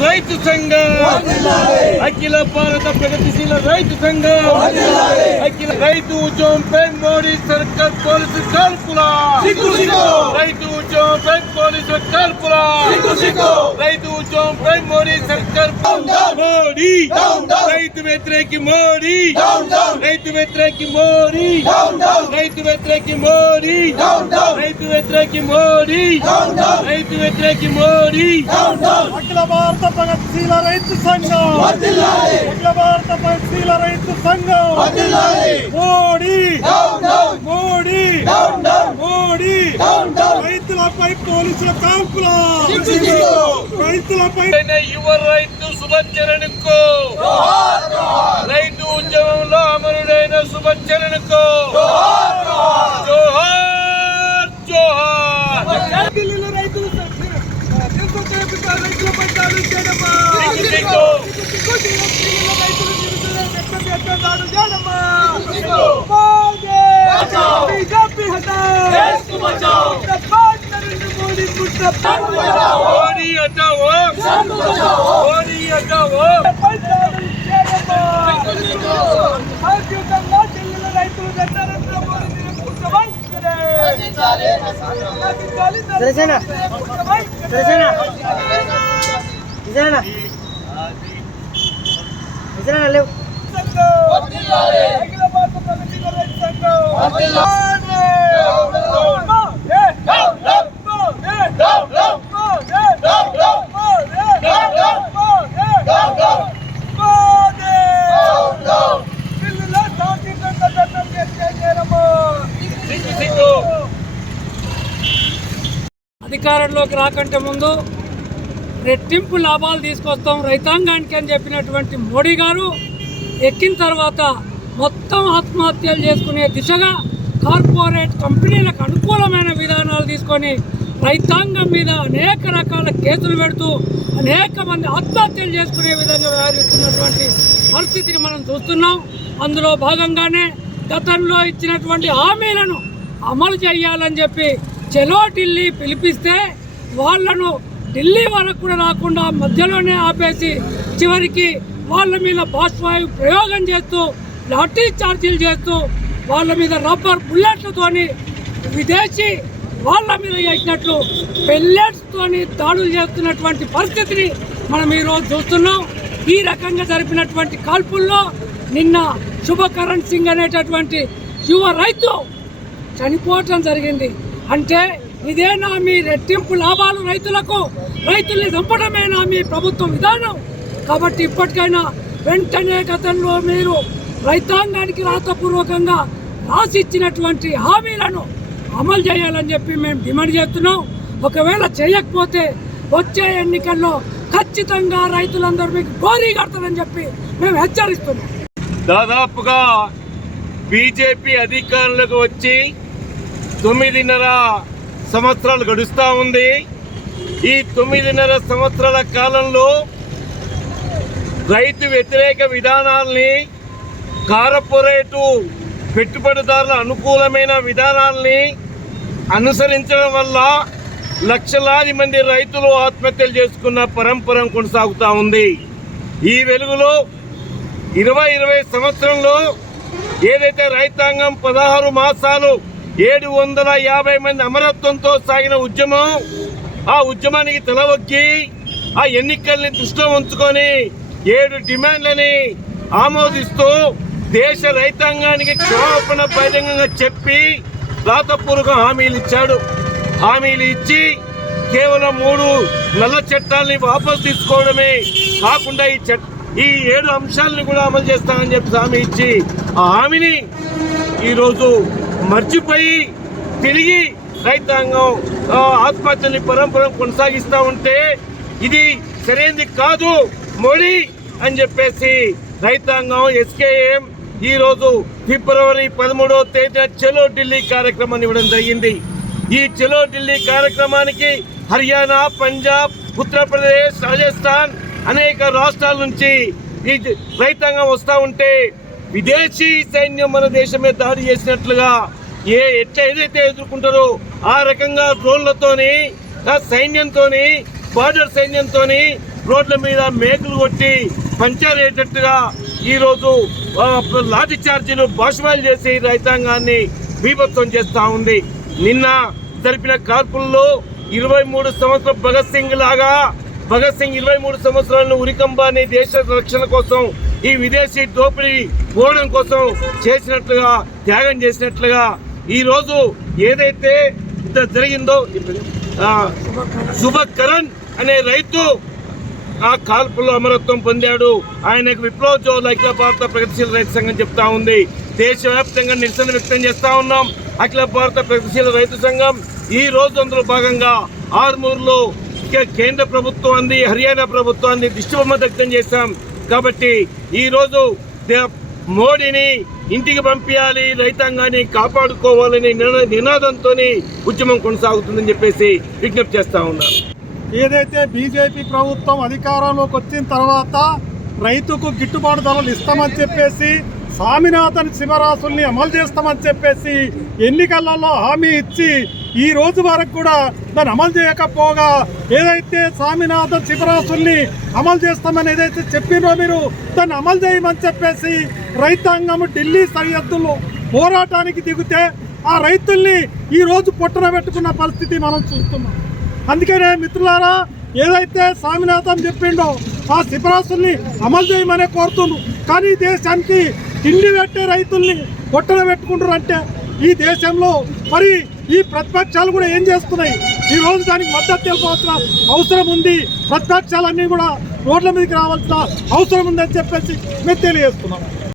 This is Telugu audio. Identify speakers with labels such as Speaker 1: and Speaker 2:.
Speaker 1: రైతు సంఘం. అఖిల భారత ప్రగతిశీల రైతు సంఘం. అఖిల రైతు ఉద్యమంపై మోడీ సర్కార్ పోలీసు కాల్పులా. రైతు ఉద్యమంపై పోలీసు కాల్పులా. రైతు ఉద్యమంపై మోడీ సర్కార్ మోడీ. రైతు వ్యతిరేకి మోడీ. రైతు వ్యతిరేకి మోడీ. రైతు వ్యతిరేకి మోడీ. రైతు వ్యతిరేకి మోడీ. రైతు వ్యతిరేకి మోడీ.
Speaker 2: అఖిల భారత ప్రగతిశీల రైతు సంఘం. అఖిల భారత ప్రగతిశీల రైతు సంఘం. మోడీ. మోడీ మోడీ రైతులపై పోలీసుల కాల్పుల రైతులపై
Speaker 1: యువ రైతు సుభచరణకు రైతు ఉద్యమంలో అమరుడైన సుభచరణకు జోహార్ జోహార్
Speaker 2: ఢిల్లీలో రైతులు నిరసన చేపట్టారు. రైతులపై దాడులు చేయడమా?
Speaker 1: సిగ్గు సిగ్గు.
Speaker 2: సిగ్గు సిగ్గు. ఢిల్లీలో రైతులు నిరసన వ్యక్తం చేస్తే దాడులు చేయడమా? మోదీ! బీజేపీ హటాओ! ముర్దాబాద్ నరేంద్ర మోడీ ముర్దాబాద్!
Speaker 1: మోడీ హటావో మోడీ హటావో
Speaker 2: పై దాడులు చేయడమా? శాంతియుతంగా ఢిల్లీలో రైతులు నరేంద్ర మోడీని ముర్దాబాద్కరే! రచించాలి నరేంద్ర ముర్దాబాద్కరే! అఖిల భారత ప్రగతిశీల రైతు సంఘం. మోదీ! మోదీ! మోదీ! మోదీ! ఢిల్లీలో శాంతియుతంగా ధర్నా చేస్తే నేరమా?
Speaker 1: సిగ్గు సిగ్గు
Speaker 3: అధికారంలోకి రాకంటే ముందు రెట్టింపు లాభాలు తీసుకొస్తాం రైతాంగానికి అని చెప్పినటువంటి మోడీ గారు ఎక్కిన తర్వాత మొత్తం ఆత్మహత్యలు చేసుకునే దిశగా కార్పొరేట్ కంపెనీలకు అనుకూలమైన విధానాలు తీసుకొని రైతాంగం మీద అనేక రకాల కేసులు పెడుతూ అనేక మంది ఆత్మహత్యలు చేసుకునే విధంగా వ్యవహరిస్తున్నటువంటి పరిస్థితిని మనం చూస్తున్నాం. అందులో భాగంగానే గతంలో ఇచ్చినటువంటి హామీలను అమలు చేయాలని చెప్పి చెలో ఢిల్లీ పిలిపిస్తే వాళ్ళను ఢిల్లీ వరకు కూడా రాకుండా మధ్యలోనే ఆపేసి చివరికి వాళ్ళ మీద బాష్వాయు ప్రయోగం చేస్తూ లాఠీ చార్జీలు చేస్తూ వాళ్ళ మీద రబ్బర్ బుల్లెట్లతోని విదేశీ వాళ్ళ మీద చేసినట్లు పెల్లెట్స్తోని దాడులు చేస్తున్నటువంటి పరిస్థితిని మనం ఈరోజు చూస్తున్నాం. ఈ రకంగా జరిపినటువంటి కాల్పుల్లో నిన్న శుభకరణ్ సింగ్ అనేటటువంటి యువ రైతు చనిపోవటం జరిగింది. అంటే ఇదేనా మీ రెట్టింపు లాభాలు రైతులకు రైతుల్ని చంపడమేనా మీ ప్రభుత్వ విధానం. కాబట్టి ఇప్పటికైనా వెంటనే గతంలో మీరు రైతాంగానికి రాతపూర్వకంగా రాసిచ్చినటువంటి హామీలను అమలు చేయాలని చెప్పి మేము డిమాండ్ చేస్తున్నాం. ఒకవేళ చేయకపోతే వచ్చే ఎన్నికల్లో ఖచ్చితంగా రైతులందరూ మీకు గోరీ కడతారని చెప్పి మేము హెచ్చరిస్తున్నాం.
Speaker 1: దాదాపుగా బీజేపీ అధికారంలోకి వచ్చి తొమ్మిదిన్నర సంవత్సరాలు గడుస్తూ ఉంది. ఈ తొమ్మిదిన్నర సంవత్సరాల కాలంలో రైతు వ్యతిరేక విధానాల్ని కార్పొరేటు పెట్టుబడిదారుల అనుకూలమైన విధానాల్ని అనుసరించడం వల్ల లక్షలాది మంది రైతులు ఆత్మహత్యలు చేసుకున్న పరంపరం కొనసాగుతూ ఉంది. ఈ వెలుగులో ఇరవై ఇరవై సంవత్సరంలో ఏదైతే రైతాంగం పదహారు మాసాలు ఏడు వందల యాభై మంది అమరత్వంతో సాగిన ఉద్యమం ఆ ఉద్యమానికి తలవొగ్గి ఆ ఎన్నికల్ని దృష్టిలో ఉంచుకొని ఏడు డిమాండ్లని ఆమోదిస్తూ దేశ రైతాంగానికి క్షమాపణ బహిరంగంగా చెప్పి రాతపూర్వక హామీలు ఇచ్చాడు. హామీలు ఇచ్చి కేవలం మూడు నల్ల చట్టాలని వాపసు తీసుకోవడమే కాకుండా ఈ చట్ ఈ ఏడు అంశాలను కూడా అమలు చేస్తానని చెప్పి హామీ ఇచ్చి ఆ హామీని ఈరోజు మర్చిపోయి తిరిగి రైతాంగం ఆత్మహత్యని పరంపర కొనసాగిస్తూ ఉంటే ఇది సరైనది కాదు. మోడీ అని చెప్పేసి రైతాంగం ఎస్కేఎం ఈ రోజు ఫిబ్రవరి పదమూడవ తేదీన చలో ఢిల్లీ కార్యక్రమాన్ని ఇవ్వడం జరిగింది. ఈ చలో ఢిల్లీ కార్యక్రమానికి హర్యానా పంజాబ్ ఉత్తరప్రదేశ్ రాజస్థాన్ అనేక రాష్ట్రాల నుంచి ఈ రైతాంగం వస్తూ ఉంటే విదేశీ సైన్యం మన దేశం మీద దాడి చేసినట్లుగా ఏ ఎట్లా ఏదైతే ఎదుర్కొంటారో ఆ రకంగా డ్రోన్లతోని సైన్యంతోని బార్డర్ సైన్యంతోని రోడ్ల మీద మేకులు కొట్టి పంచారేటట్టుగా ఈరోజు లాఠీ చార్జీలు బాష్పాలు చేసి రైతాంగాన్ని బీభత్సం చేస్తూ ఉంది. నిన్న జరిపిన కార్పుల్లో ఇరవై మూడు సంవత్సరం భగత్ సింగ్ లాగా భగత్ సింగ్ ఇరవై మూడు సంవత్సరాలను ఉరికంబాన్ని దేశ రక్షణ కోసం ఈ విదేశీ దోపిడీ పోవడం కోసం చేసినట్లుగా త్యాగం చేసినట్లుగా ఈరోజు ఏదైతే ఇంత జరిగిందో శుభకరణ్ అనే రైతు ఆ కాల్పుల్లో అమరత్వం పొందాడు. ఆయనకు విప్లవ జోల్ అఖిల భారత ప్రగతిశీల రైతు సంఘం చెప్తా ఉంది. దేశవ్యాప్తంగా నిరసన వ్యక్తం చేస్తా ఉన్నాం. అఖిల భారత ప్రగతిశీల రైతు సంఘం ఈ రోజు అందులో భాగంగా ఆర్మూర్లో కేంద్ర కేంద్ర ప్రభుత్వాన్ని హర్యానా ప్రభుత్వాన్ని దిష్టిబొమ్మ దగ్ధం చేశాం. కాబట్టి ఈరోజు మోడీని ఇంటికి పంపించాలి రైతాంగాన్ని కాపాడుకోవాలని నినాదంతో ఉద్యమం కొనసాగుతుందని చెప్పేసి విజ్ఞప్తి చేస్తా ఉన్నాను
Speaker 2: ఏదైతే బీజేపీ ప్రభుత్వం అధికారంలోకి వచ్చిన తర్వాత రైతుకు గిట్టుబాటు ధరలు ఇస్తామని చెప్పేసి స్వామినాథన్ శివరాసుల్ని అమలు చేస్తామని చెప్పేసి ఎన్నికలలో హామీ ఇచ్చి ఈ రోజు వరకు కూడా దాన్ని అమలు చేయకపోగా ఏదైతే స్వామినాథన్ శివరాసుల్ని అమలు చేస్తామని ఏదైతే చెప్పినో మీరు దాన్ని అమలు చేయమని చెప్పేసి రైతాంగం ఢిల్లీ సరిహద్దుల్లో పోరాటానికి దిగితే ఆ రైతుల్ని ఈరోజు పొట్టన పెట్టుకున్న పరిస్థితి మనం చూస్తున్నాం. అందుకనే మిత్రులారా ఏదైతే స్వామినాథన్ చెప్పిండో ఆ సిఫారసుల్ని అమలు చేయమనే కోరుతున్నాను కానీ దేశానికి తిండి పెట్టే రైతుల్ని పొట్టన పెట్టుకుంటారు అంటే ఈ దేశంలో మరి ఈ ప్రతిపక్షాలు కూడా ఏం చేస్తున్నాయి? ఈ రోజు దానికి మద్దతు తెలపాల్సిన అవసరం ఉంది. ప్రతిపక్షాలన్నీ కూడా రోడ్ల మీదకి రావాల్సిన అవసరం ఉందని చెప్పేసి మేము తెలియజేస్తున్నాం.